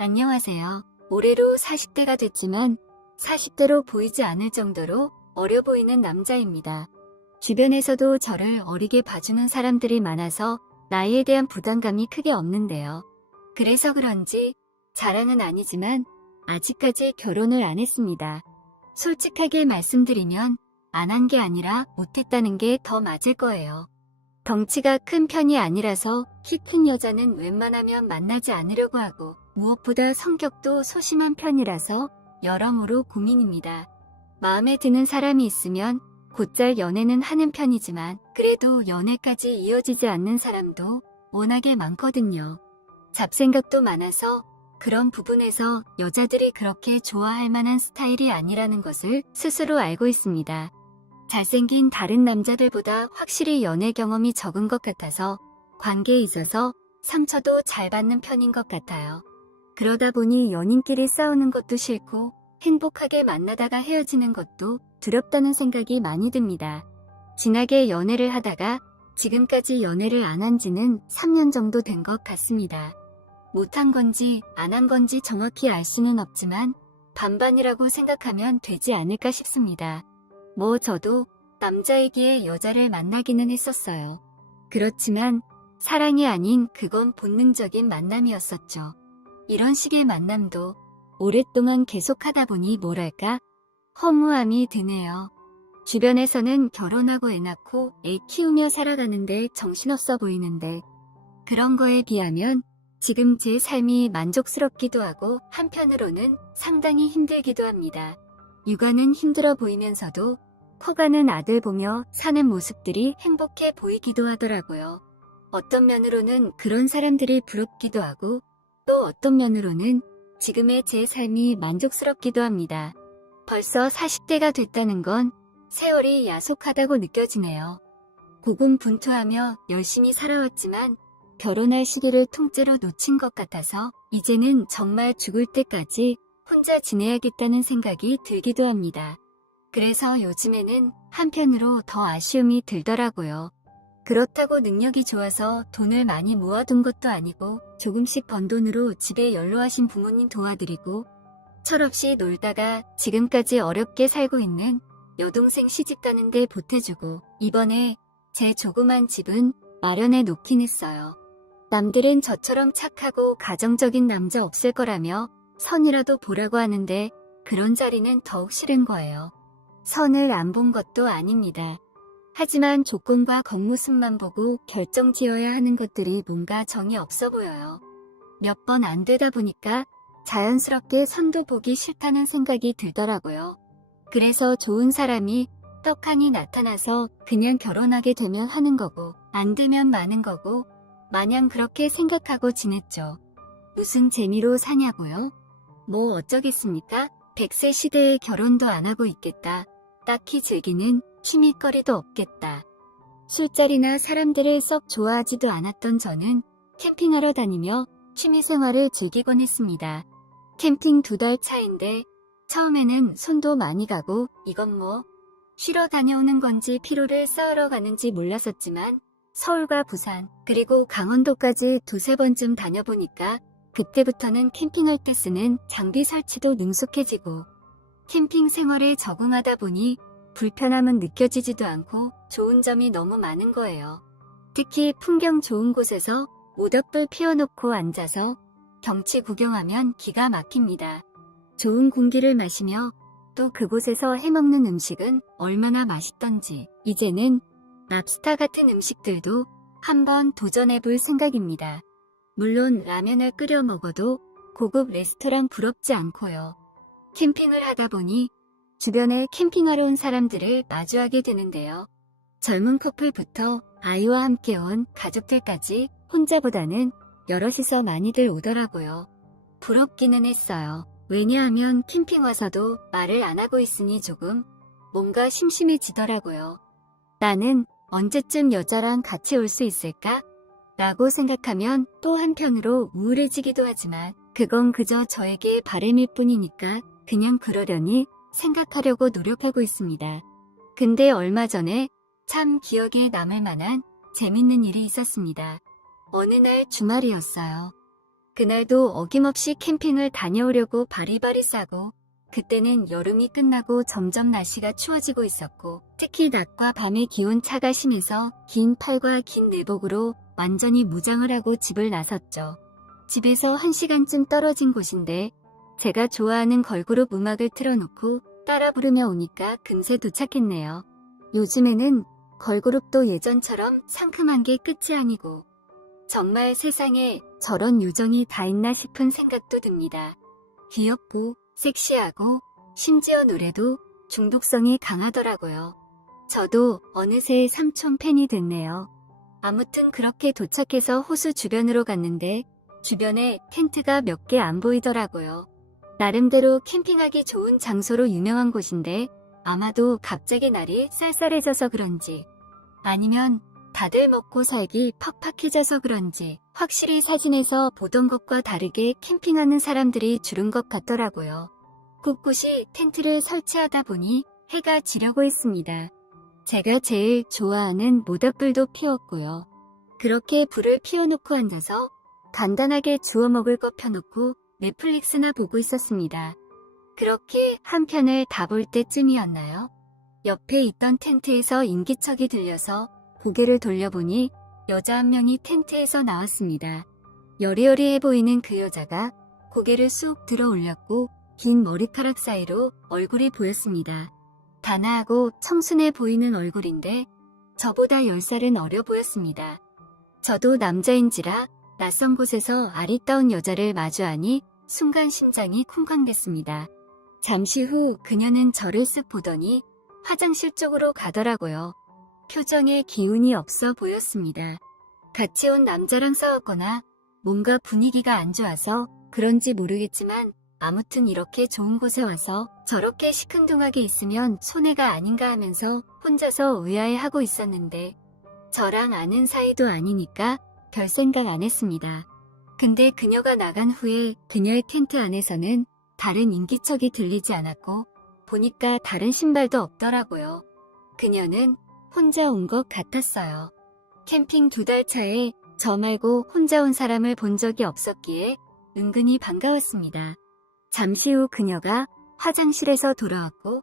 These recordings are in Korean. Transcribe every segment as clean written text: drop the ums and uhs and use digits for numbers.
안녕하세요. 올해로 40대가 됐지만 40대로 보이지 않을 정도로 어려 보이는 남자입니다. 주변에서도 저를 어리게 봐주는 사람들이 많아서 나이에 대한 부담감이 크게 없는데요. 그래서 그런지 자랑은 아니지만 아직까지 결혼을 안 했습니다. 솔직하게 말씀드리면 안 한 게 아니라 못했다는 게 더 맞을 거예요. 덩치가 큰 편이 아니라서 키 큰 여자는 웬만하면 만나지 않으려고 하고 무엇보다 성격도 소심한 편이라서 여러모로 고민입니다. 마음에 드는 사람이 있으면 곧잘 연애는 하는 편이지만 그래도 연애까지 이어지지 않는 사람도 워낙에 많거든요. 잡생각도 많아서 그런 부분에서 여자들이 그렇게 좋아할 만한 스타일이 아니라는 것을 스스로 알고 있습니다. 잘생긴 다른 남자들보다 확실히 연애 경험이 적은 것 같아서 관계에 있어서 상처도 잘 받는 편인 것 같아요. 그러다 보니 연인끼리 싸우는 것도 싫고 행복하게 만나다가 헤어지는 것도 두렵다는 생각이 많이 듭니다. 진하게 연애를 하다가 지금까지 연애를 안 한 지는 3년 정도 된 것 같습니다. 못한 건지 안 한 건지 정확히 알 수는 없지만 반반이라고 생각하면 되지 않을까 싶습니다. 저도 남자이기에 여자를 만나기는 했었어요. 그렇지만 사랑이 아닌 그건 본능적인 만남이었었죠. 이런 식의 만남도 오랫동안 계속하다 보니 뭐랄까 허무함이 드네요. 주변에서는 결혼하고 애 낳고 애 키우며 살아가는데 정신없어 보이는데 그런 거에 비하면 지금 제 삶이 만족스럽기도 하고 한편으로는 상당히 힘들기도 합니다. 육아는 힘들어 보이면서도 커가는 아들 보며 사는 모습들이 행복해 보이기도 하더라고요. 어떤 면으로는 그런 사람들이 부럽기도 하고 또 어떤 면으로는 지금의 제 삶이 만족스럽기도 합니다. 벌써 40대가 됐다는 건 세월이 야속하다고 느껴지네요. 고군분투하며 열심히 살아왔지만 결혼할 시기를 통째로 놓친 것 같아서 이제는 정말 죽을 때까지 혼자 지내야겠다는 생각이 들기도 합니다. 그래서 요즘에는 한편으로 더 아쉬움이 들더라고요. 그렇다고 능력이 좋아서 돈을 많이 모아둔 것도 아니고 조금씩 번 돈으로 집에 연로하신 부모님 도와드리고 철없이 놀다가 지금까지 어렵게 살고 있는 여동생 시집 가는데 보태주고 이번에 제 조그만 집은 마련해 놓긴 했어요. 남들은 저처럼 착하고 가정적인 남자 없을 거라며 선이라도 보라고 하는데 그런 자리는 더욱 싫은 거예요. 선을 안 본 것도 아닙니다. 하지만 조건과 겉모습만 보고 결정 지어야 하는 것들이 뭔가 정이 없어 보여요. 몇 번 안 되다 보니까 자연스럽게 선도 보기 싫다는 생각이 들더라고요. 그래서 좋은 사람이 떡하니 나타나서 그냥 결혼하게 되면 하는 거고 안 되면 마는 거고 마냥 그렇게 생각하고 지냈죠. 무슨 재미로 사냐고요? 뭐 어쩌겠습니까? 100세 시대에 결혼도 안 하고 있겠다. 딱히 즐기는 취미거리도 없겠다. 술자리나 사람들을 썩 좋아하지도 않았던 저는 캠핑하러 다니며 취미생활을 즐기곤 했습니다. 캠핑 2달 차인데 처음에는 손도 많이 가고 이건 뭐 쉬러 다녀오는 건지 피로를 쌓으러 가는지 몰랐었지만 서울과 부산 그리고 강원도까지 2-3번쯤 다녀보니까 그때부터는 캠핑할 때 쓰는 장비 설치도 능숙해지고 캠핑 생활에 적응하다 보니 불편함은 느껴지지도 않고 좋은 점이 너무 많은 거예요. 특히 풍경 좋은 곳에서 모닥불 피워놓고 앉아서 경치 구경하면 기가 막힙니다. 좋은 공기를 마시며 또 그곳에서 해먹는 음식은 얼마나 맛있던지 이제는 랍스타 같은 음식들도 한번 도전해볼 생각입니다. 물론 라면을 끓여 먹어도 고급 레스토랑 부럽지 않고요. 캠핑을 하다 보니 주변에 캠핑하러 온 사람들을 마주하게 되는데요. 젊은 커플부터 아이와 함께 온 가족들까지 혼자보다는 여럿이서 많이들 오더라고요. 부럽기는 했어요. 왜냐하면 캠핑 와서도 말을 안 하고 있으니 조금 뭔가 심심해지더라고요. 나는 언제쯤 여자랑 같이 올 수 있을까? 라고 생각하면 또 한편으로 우울해지기도 하지만 그건 그저 저에게 바람일 뿐이니까 그냥 그러려니 생각하려고 노력하고 있습니다. 근데 얼마 전에 참 기억에 남을 만한 재밌는 일이 있었습니다. 어느 날 주말이었어요. 그날도 어김없이 캠핑을 다녀오려고 바리바리 싸고, 그때는 여름이 끝나고 점점 날씨가 추워지고 있었고, 특히 낮과 밤의 기온차가 심해서 긴 팔과 긴 내복으로 완전히 무장을 하고 집을 나섰죠. 집에서 1시간쯤 떨어진 곳인데 제가 좋아하는 걸그룹 음악을 틀어놓고 따라 부르며 오니까 금세 도착했네요. 요즘에는 걸그룹도 예전처럼 상큼한 게 끝이 아니고 정말 세상에 저런 요정이 다 있나 싶은 생각도 듭니다. 귀엽고 섹시하고 심지어 노래도 중독성이 강하더라고요. 저도 어느새 삼촌 팬이 됐네요. 아무튼 그렇게 도착해서 호수 주변으로 갔는데 주변에 텐트가 몇 개 안 보이더라고요. 나름대로 캠핑하기 좋은 장소로 유명한 곳인데 아마도 갑자기 날이 쌀쌀해져서 그런지 아니면 다들 먹고 살기 팍팍해져서 그런지 확실히 사진에서 보던 것과 다르게 캠핑하는 사람들이 줄은 것 같더라고요. 곳곳이 텐트를 설치하다 보니 해가 지려고 했습니다. 제가 제일 좋아하는 모닥불도 피웠고요. 그렇게 불을 피워놓고 앉아서 간단하게 주워 먹을 거 펴놓고 넷플릭스나 보고 있었습니다. 그렇게 한 편을 다 볼 때쯤이었나요? 옆에 있던 텐트에서 인기척이 들려서 고개를 돌려보니 여자 한 명이 텐트에서 나왔습니다. 여리여리해 보이는 그 여자가 고개를 쑥 들어 올렸고 긴 머리카락 사이로 얼굴이 보였습니다. 단아하고 청순해 보이는 얼굴인데 저보다 10살은 어려 보였습니다. 저도 남자인지라 낯선 곳에서 아리따운 여자를 마주하니 순간 심장이 쿵쾅댔습니다. 잠시 후 그녀는 저를 쓱 보더니 화장실 쪽으로 가더라고요. 표정에 기운이 없어 보였습니다. 같이 온 남자랑 싸웠거나 뭔가 분위기가 안 좋아서 그런지 모르겠지만 아무튼 이렇게 좋은 곳에 와서 저렇게 시큰둥하게 있으면 손해가 아닌가 하면서 혼자서 의아해하고 있었는데 저랑 아는 사이도 아니니까 별 생각 안 했습니다. 근데 그녀가 나간 후에 그녀의 텐트 안에서는 다른 인기척이 들리지 않았고 보니까 다른 신발도 없더라고요. 그녀는 혼자 온 것 같았어요. 캠핑 2달 차에 저 말고 혼자 온 사람을 본 적이 없었기에 은근히 반가웠습니다. 잠시 후 그녀가 화장실에서 돌아왔고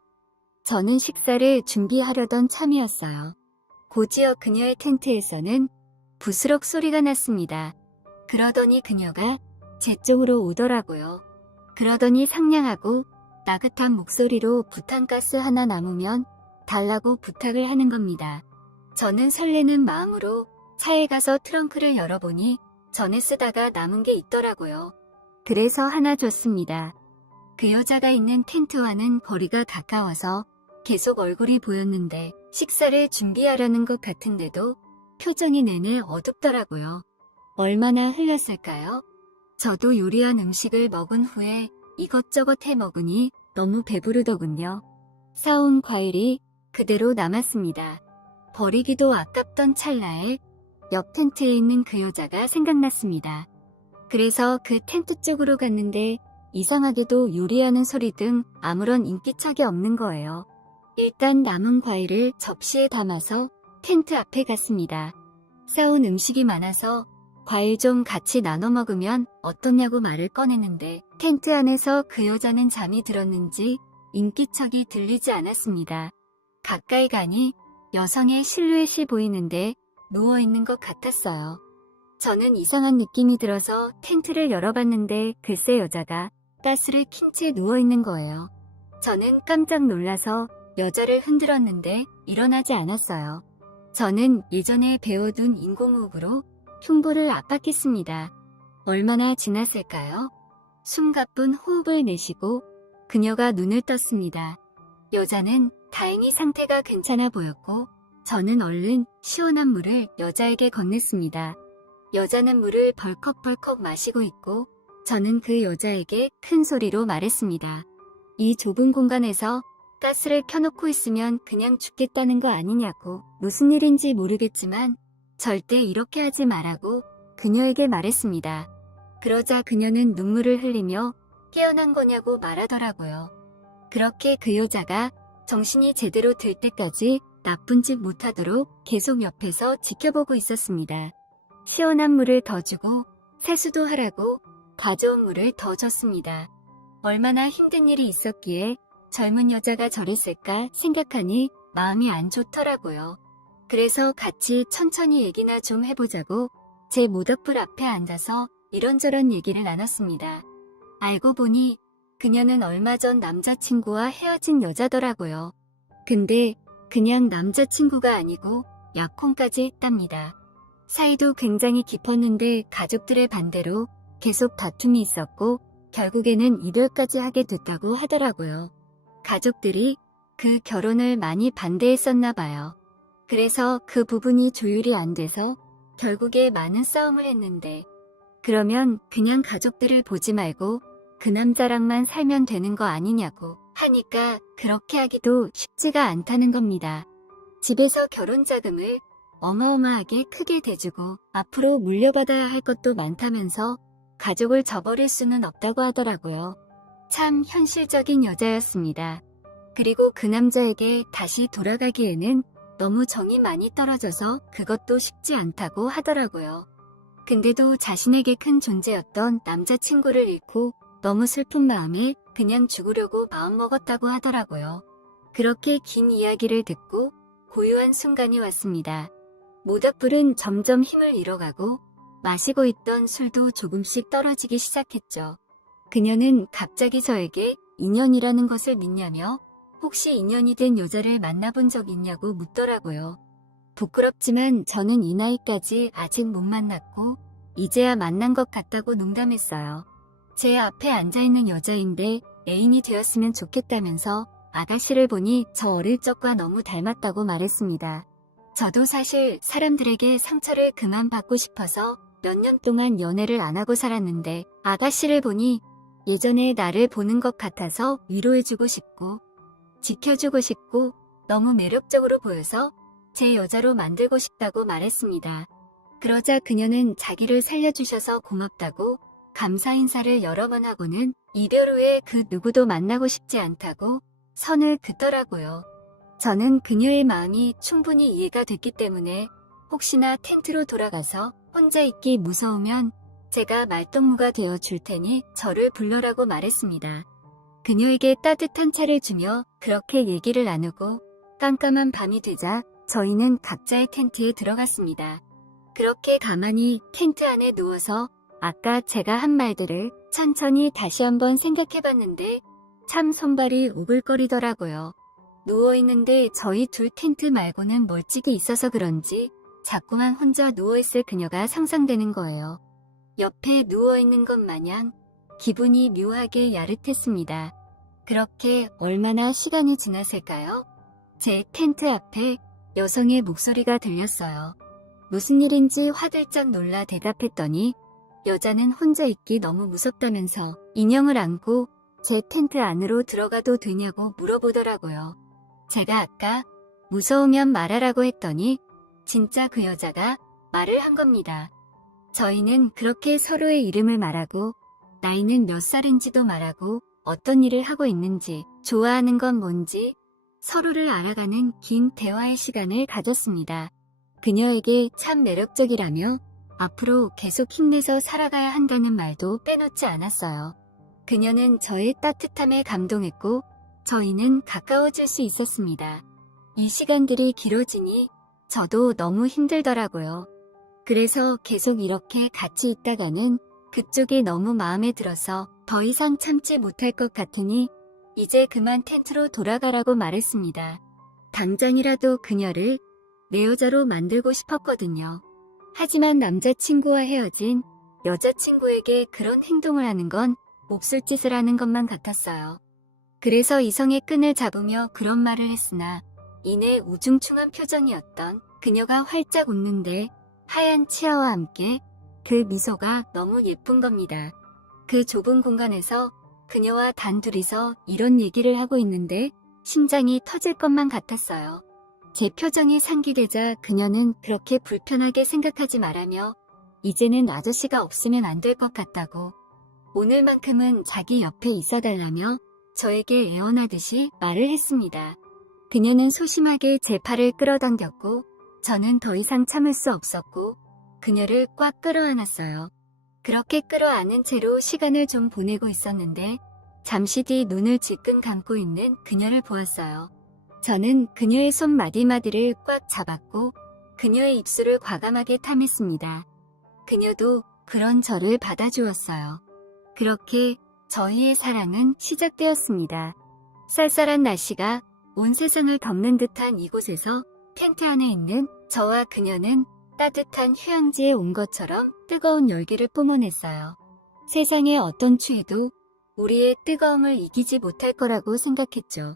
저는 식사를 준비하려던 참이었어요. 곧이어 그녀의 텐트에서는 부스럭 소리가 났습니다. 그러더니 그녀가 제 쪽으로 오더라고요. 그러더니 상냥하고 나긋한 목소리로 부탄가스 하나 남으면 달라고 부탁을 하는 겁니다. 저는 설레는 마음으로 차에 가서 트렁크를 열어보니 전에 쓰다가 남은 게 있더라고요. 그래서 하나 줬습니다. 그 여자가 있는 텐트와는 거리가 가까워서 계속 얼굴이 보였는데 식사를 준비하려는 것 같은데도 표정이 내내 어둡더라고요. 얼마나 흘렸을까요? 저도 요리한 음식을 먹은 후에 이것저것 해 먹으니 너무 배부르더군요. 사온 과일이 그대로 남았습니다. 버리기도 아깝던 찰나에 옆 텐트에 있는 그 여자가 생각났습니다. 그래서 그 텐트 쪽으로 갔는데 이상하게도 요리하는 소리 등 아무런 인기척이 없는 거예요. 일단 남은 과일을 접시에 담아서 텐트 앞에 갔습니다. 싸온 음식이 많아서 과일 좀 같이 나눠 먹으면 어떻냐고 말을 꺼내는데 텐트 안에서 그 여자는 잠이 들었는지 인기척이 들리지 않았습니다. 가까이 가니 여성의 실루엣이 보이는데 누워있는 것 같았어요. 저는 이상한 느낌이 들어서 텐트를 열어봤는데 글쎄 여자가 가스를 킨 채 누워있는 거예요. 저는 깜짝 놀라서 여자를 흔들었는데 일어나지 않았어요. 저는 예전에 배워둔 인공호흡으로 흉부를 압박했습니다. 얼마나 지났을까요? 숨가쁜 호흡을 내쉬고 그녀가 눈을 떴습니다. 여자는 다행히 상태가 괜찮아 보였고 저는 얼른 시원한 물을 여자에게 건넸습니다. 여자는 물을 벌컥벌컥 마시고 있고 저는 그 여자에게 큰 소리로 말했습니다. 이 좁은 공간에서 가스를 켜놓고 있으면 그냥 죽겠다는 거 아니냐고. 무슨 일인지 모르겠지만 절대 이렇게 하지 말라고 그녀에게 말했습니다. 그러자 그녀는 눈물을 흘리며 깨어난 거냐고 말하더라고요. 그렇게 그 여자가 정신이 제대로 들 때까지 나쁜 짓 못하도록 계속 옆에서 지켜보고 있었습니다. 시원한 물을 더 주고 세수도 하라고 가져온 물을 더 줬습니다. 얼마나 힘든 일이 있었기에 젊은 여자가 저랬을까 생각하니 마음이 안 좋더라고요. 그래서 같이 천천히 얘기나 좀 해보자고 제 모닥불 앞에 앉아서 이런저런 얘기를 나눴습니다. 알고 보니 그녀는 얼마 전 남자친구와 헤어진 여자더라고요. 근데 그냥 남자친구가 아니고 약혼까지 했답니다. 사이도 굉장히 깊었는데 가족들의 반대로 계속 다툼이 있었고 결국에는 이별까지 하게 됐다고 하더라고요. 가족들이 그 결혼을 많이 반대했었나 봐요. 그래서 그 부분이 조율이 안 돼서 결국에 많은 싸움을 했는데 그러면 그냥 가족들을 보지 말고 그 남자랑만 살면 되는 거 아니냐고 하니까 그렇게 하기도 쉽지가 않다는 겁니다. 집에서 결혼 자금을 어마어마하게 크게 대주고 앞으로 물려받아야 할 것도 많다면서 가족을 저버릴 수는 없다고 하더라고요. 참 현실적인 여자였습니다. 그리고 그 남자에게 다시 돌아가기에는 너무 정이 많이 떨어져서 그것도 쉽지 않다고 하더라고요. 근데도 자신에게 큰 존재였던 남자친구를 잃고 너무 슬픈 마음에 그냥 죽으려고 마음먹었다고 하더라고요. 그렇게 긴 이야기를 듣고 고요한 순간이 왔습니다. 모닥불은 점점 힘을 잃어가고 마시고 있던 술도 조금씩 떨어지기 시작했죠. 그녀는 갑자기 저에게 인연이라는 것을 믿냐며 혹시 인연이 된 여자를 만나본 적 있냐고 묻더라고요. 부끄럽지만 저는 이 나이까지 아직 못 만났고 이제야 만난 것 같다고 농담했어요. 제 앞에 앉아있는 여자인데 애인이 되었으면 좋겠다면서 아가씨를 보니 저 어릴 적과 너무 닮았다고 말했습니다. 저도 사실 사람들에게 상처를 그만 받고 싶어서 몇 년 동안 연애를 안 하고 살았는데 아가씨를 보니 예전에 나를 보는 것 같아서 위로해주고 싶고 지켜주고 싶고 너무 매력적으로 보여서 제 여자로 만들고 싶다고 말했습니다. 그러자 그녀는 자기를 살려주셔서 고맙다고 감사 인사를 여러 번 하고는 이별 후에 그 누구도 만나고 싶지 않다고 선을 긋더라고요. 저는 그녀의 마음이 충분히 이해가 됐기 때문에 혹시나 텐트로 돌아가서 혼자 있기 무서우면 제가 말동무가 되어 줄 테니 저를 불러라고 말했습니다. 그녀에게 따뜻한 차를 주며 그렇게 얘기를 나누고 깜깜한 밤이 되자 저희는 각자의 텐트에 들어갔습니다. 그렇게 가만히 텐트 안에 누워서 아까 제가 한 말들을 천천히 다시 한번 생각해봤는데 참 손발이 우글거리더라고요. 누워있는데 저희 둘 텐트 말고는 멀찍이 있어서 그런지 자꾸만 혼자 누워있을 그녀가 상상되는 거예요. 옆에 누워있는 것 마냥 기분이 묘하게 야릇했습니다. 그렇게 얼마나 시간이 지났을까요? 제 텐트 앞에 여성의 목소리가 들렸어요. 무슨 일인지 화들짝 놀라 대답했더니 여자는 혼자 있기 너무 무섭다면서 인형을 안고 제 텐트 안으로 들어가도 되냐고 물어보더라고요. 제가 아까 무서우면 말하라고 했더니 진짜 그 여자가 말을 한 겁니다. 저희는 그렇게 서로의 이름을 말하고 나이는 몇 살인지도 말하고 어떤 일을 하고 있는지 좋아하는 건 뭔지 서로를 알아가는 긴 대화의 시간을 가졌습니다. 그녀에게 참 매력적이라며 앞으로 계속 힘내서 살아가야 한다는 말도 빼놓지 않았어요. 그녀는 저의 따뜻함에 감동했고 저희는 가까워질 수 있었습니다. 이 시간들이 길어지니 저도 너무 힘들더라고요. 그래서 계속 이렇게 같이 있다가는 그쪽이 너무 마음에 들어서 더 이상 참지 못할 것 같으니 이제 그만 텐트로 돌아가라고 말했습니다. 당장이라도 그녀를 내 여자로 만들고 싶었거든요. 하지만 남자친구와 헤어진 여자친구에게 그런 행동을 하는 건 몹쓸 짓을 하는 것만 같았어요. 그래서 이성의 끈을 잡으며 그런 말을 했으나 이내 우중충한 표정이었던 그녀가 활짝 웃는데 하얀 치아와 함께 그 미소가 너무 예쁜 겁니다. 그 좁은 공간에서 그녀와 단둘이서 이런 얘기를 하고 있는데 심장이 터질 것만 같았어요. 제 표정이 상기되자 그녀는 그렇게 불편하게 생각하지 말라며 이제는 아저씨가 없으면 안 될 것 같다고 오늘만큼은 자기 옆에 있어달라며 저에게 애원하듯이 말을 했습니다. 그녀는 소심하게 제 팔을 끌어당겼고 저는 더 이상 참을 수 없었고 그녀를 꽉 끌어안았어요. 그렇게 끌어안은 채로 시간을 좀 보내고 있었는데 잠시 뒤 눈을 질끈 감고 있는 그녀를 보았어요. 저는 그녀의 손 마디마디를 꽉 잡았고 그녀의 입술을 과감하게 탐했습니다. 그녀도 그런 저를 받아주었어요. 그렇게 저희의 사랑은 시작되었습니다. 쌀쌀한 날씨가 온 세상을 덮는 듯한 이곳에서 텐트 안에 있는 저와 그녀는 따뜻한 휴양지에 온 것처럼 뜨거운 열기를 뿜어냈어요. 세상의 어떤 추위도 우리의 뜨거움을 이기지 못할 거라고 생각했죠.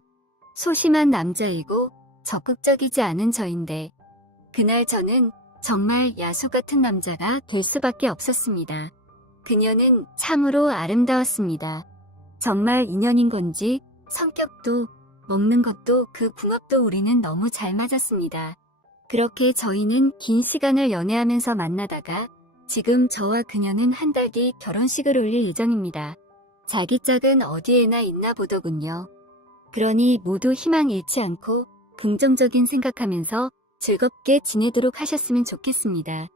소심한 남자이고 적극적이지 않은 저인데 그날 저는 정말 야수 같은 남자가 될 수밖에 없었습니다. 그녀는 참으로 아름다웠습니다. 정말 인연인 건지 성격도 먹는 것도 그 궁합도 우리는 너무 잘 맞았습니다. 그렇게 저희는 긴 시간을 연애하면서 만나다가 지금 저와 그녀는 한 달 뒤 결혼식을 올릴 예정입니다. 자기 짝은 어디에나 있나 보더군요. 그러니 모두 희망 잃지 않고 긍정적인 생각하면서 즐겁게 지내도록 하셨으면 좋겠습니다.